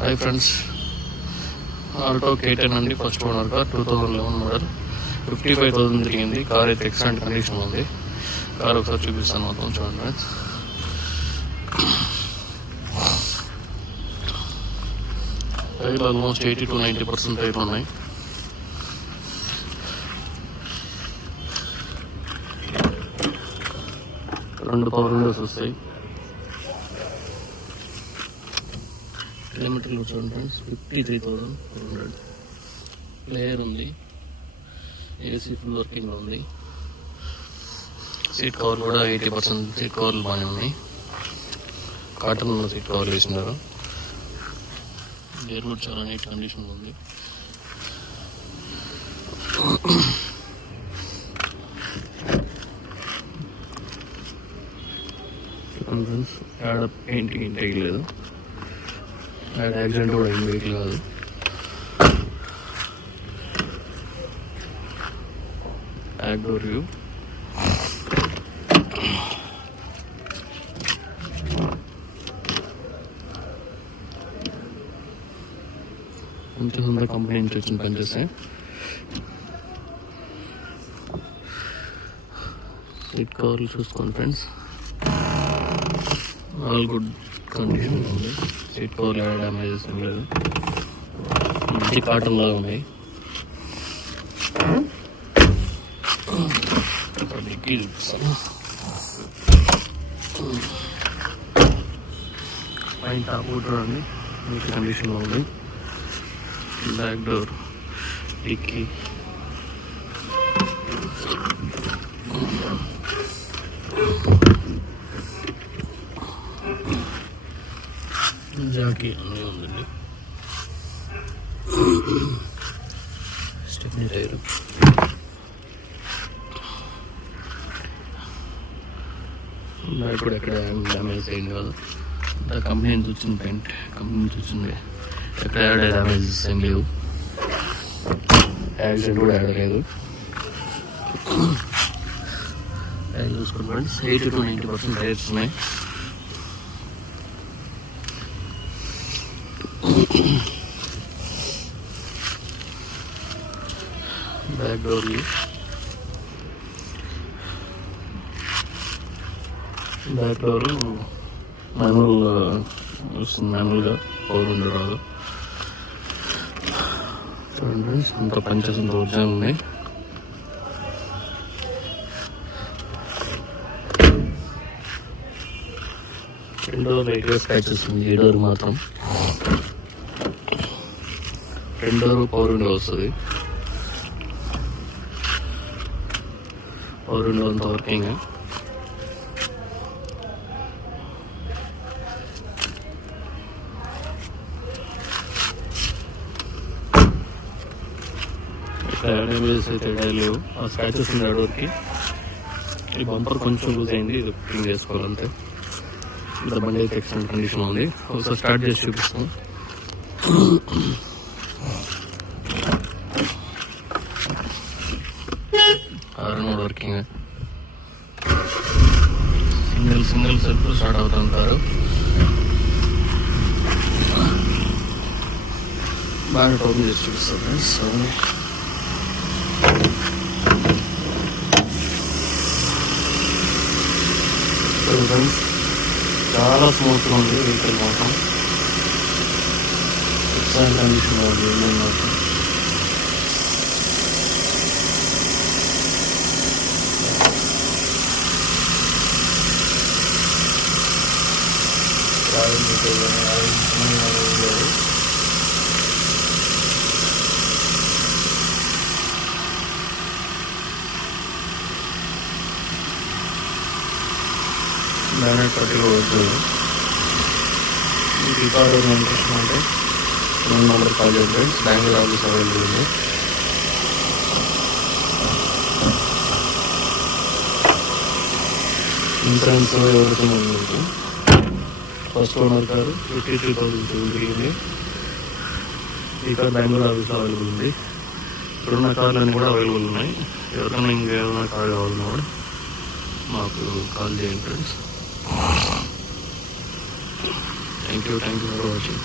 Hi friends, Alto K10 అండి first owner car 2011 model 55,000 తిరిగింది. Car అయితే ఎక్సలెంట్ కండిషన్ ఉంది. కార్ ఒకసారి చూపిస్తాను మొత్తం చూడండి ఫ్రెండ్స్. టైర్లు ఆల్మోస్ట్ 80 to 90% టైర్లు ఉన్నాయి. రెండు పవర్ విండోస్ వస్తాయి. కిలోమీటర్లు చూడండి ఫ్రెండ్స్, 53,400. ప్లేయర్ ఉంది, ఏసీ ఫుల్ వర్కింగ్ ఉంది. సీట్ కవర్ కూడా 80% సీట్ కవర్లు బాగానే ఉన్నాయి. కాటన్ ఉన్న సీట్ కవర్ వేసినారు. గేర్ కూడా చాలా నీట్ కండిషన్ ఉంది. ఫ్రెండ్స్ యాడ్ పెయింటింగ్ ఇంటికి లేదు, యాడ్ యాక్సిడెంట్ కూడా ఏం వెహికల్ కాదు. యాడ్ డోర్ వ్యూ, కొంచెం సొంత కంపెనీ నుంచి వచ్చిన పనిచేస్తాయి. సీట్ కవర్లు చూసుకోండి ఫ్రెండ్స్, ఆల్ గుడ్ కండిషన్ ఉంది. సీట్ కవర్లు ఏమైనా డ్యామేజెస్ ఏం లేదు, మంచి కాటన్ లాగా ఉన్నాయి. డిక్కీ చూపిస్తాను. పైన టాప్ చూడండి, మంచి కండిషన్లో ఉంది. బ్యాక్ డోర్, డిక్కీ, జాకీ అన్నీ ఉందండి. స్టెప్నీ టైర్, బ్యాక్ కూడా ఎక్కడ డ్యామేజ్ అయింది కాదు. కంపెనీ నుంచి వచ్చింది, పెయింట్ కంపెనీ నుంచి వచ్చింది. ఎక్కడ యాడ్ డ్యామేజెస్ ఏం లేవు, యాక్సిడెంట్ కూడా యాడ్ లేదు. టైర్ చూసుకోండి ఫ్రెండ్స్, 80 to 90% టైర్స్ ఉన్నాయి. బ్యాక్ డోర్లు, బ్యాక్ డోర్ మాన్యువల్ వస్తుంది, మాన్యువల్గా పవర్ విండో రాదు. చూడండి అంత పంచేసిన ఒరిజినల్ ఉన్నాయి. రెండు డోర్ లైట్గా స్క్రాచెస్ ఉంది, ఈ డోర్ మాత్రం. రెండు డోర్ పవర్ విండో వస్తుంది. పవర్ విండో అంతా వర్కింగ్. డ్యామేజెస్ అయితే లేవు, ఆ స్క్రాచెస్ ఉంది డోర్కి. ఈ బంపర్ కొంచెం లూజ్ అయింది, ఇది క్లీన్ చేసుకోవాలంటే. ఇంత బండి అయితే ఎక్సలెంట్ కండిషన్ ఉంది. ఒకసారి స్టార్ట్ చేసి చూపిస్తాం. Horn working, single self start అవుతుంటారు. బాగా ఓపెన్ చేసి చూపిస్తాం ఫ్రెండ్స్. చాలా స్మూత్గా ఉంది వెహికల్ మాత్రం, ఎక్సలెంట్ కండిషన్లో ఉంది. మాత్రం బ్యానెట్ పట్టిలో వస్తుంది. మీకు ఈ కార్ ఇంట్రెస్ట్ అంటే 2 నెంబర్ కాల్ చేయండి ఫ్రెండ్స్. బెంగళూరు ఆఫీస్ అవైలబుల్ ఉంది. ఇన్సూరెన్స్ ఎవరికైనా ఉంది. ఫస్ట్ ఓనర్ కారు 53,000 తిరిగింది. ఈ కార్ బెంగళూరు ఆఫీస్ అవైలబుల్ ఉంది. ఇప్పుడున్న కార్లన్నీ కూడా అవైలబుల్ ఉన్నాయి. ఎవరికైనా ఇంకేమైనా కార్ కావాలన్నా కూడా మాకు కాల్ చేయండి friends. Thank you for watching.